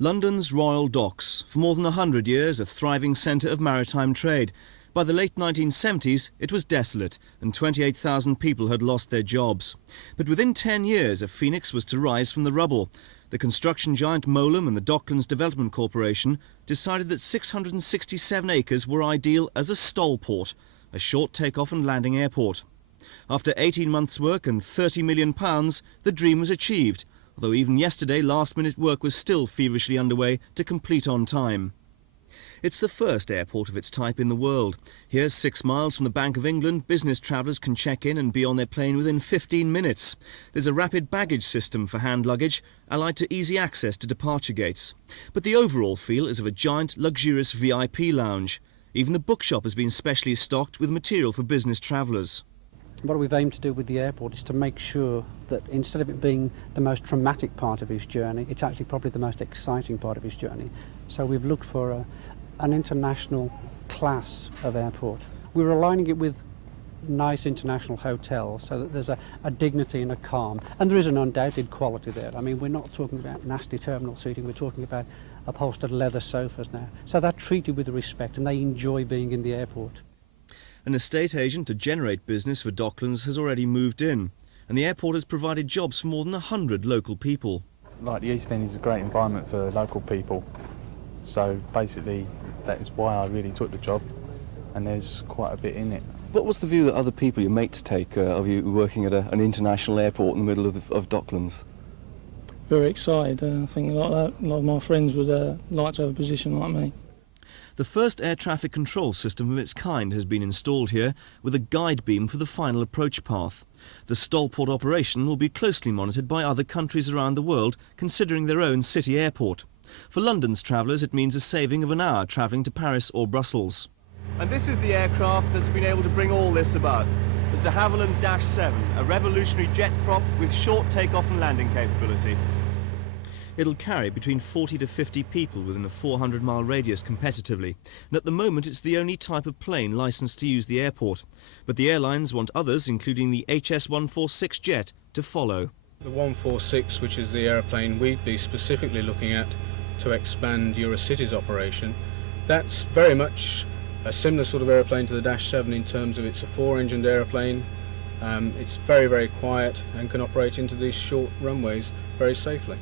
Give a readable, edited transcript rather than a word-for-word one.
London's Royal Docks, for more than 100 years a thriving centre of maritime trade. By the late 1970s it was desolate and 28,000 people had lost their jobs. But within 10 years a phoenix was to rise from the rubble. The construction giant Molam and the Docklands Development Corporation decided that 667 acres were ideal as a stall port, a short take-off and landing airport. After 18 months' work and £30 million, the dream was achieved, although even yesterday last-minute work was still feverishly underway to complete on time. It's the first airport of its type in the world. Here, 6 miles from the Bank of England, business travellers can check in and be on their plane within 15 minutes. There's a rapid baggage system for hand luggage, allied to easy access to departure gates. But the overall feel is of a giant, luxurious VIP lounge. Even the bookshop has been specially stocked with material for business travellers. What we've aimed to do with the airport is to make sure that instead of it being the most traumatic part of his journey, it's actually probably the most exciting part of his journey. So we've looked for an international class of airport. We're aligning it with nice international hotels so that there's a dignity and a calm. And there is an undoubted quality there. I mean, we're not talking about nasty terminal seating, we're talking about upholstered leather sofas now. So they're treated with respect and they enjoy being in the airport. An estate agent to generate business for Docklands has already moved in, and the airport has provided jobs for more than 100 local people. Like the East End is a great environment for local people, so basically that is why I really took the job, and there's quite a bit in it. What was the view that other people, your mates, take of you working at an international airport in the middle of Docklands? Very excited. I think a lot of my friends would like to have a position like me. The first air traffic control system of its kind has been installed here, with a guide beam for the final approach path. The stallport operation will be closely monitored by other countries around the world, considering their own city airport. For London's travellers, it means a saving of an hour travelling to Paris or Brussels. And this is the aircraft that's been able to bring all this about. The de Havilland 7, a revolutionary jet prop with short take-off and landing capability. It'll carry between 40 to 50 people within a 400-mile radius competitively, and at the moment it's the only type of plane licensed to use the airport. But the airlines want others, including the HS-146 jet, to follow. The 146, which is the aeroplane we'd be specifically looking at to expand Eurocity's operation, that's very much a similar sort of aeroplane to the Dash 7 in terms of it's a 4-engined aeroplane. It's very, very quiet and can operate into these short runways very safely.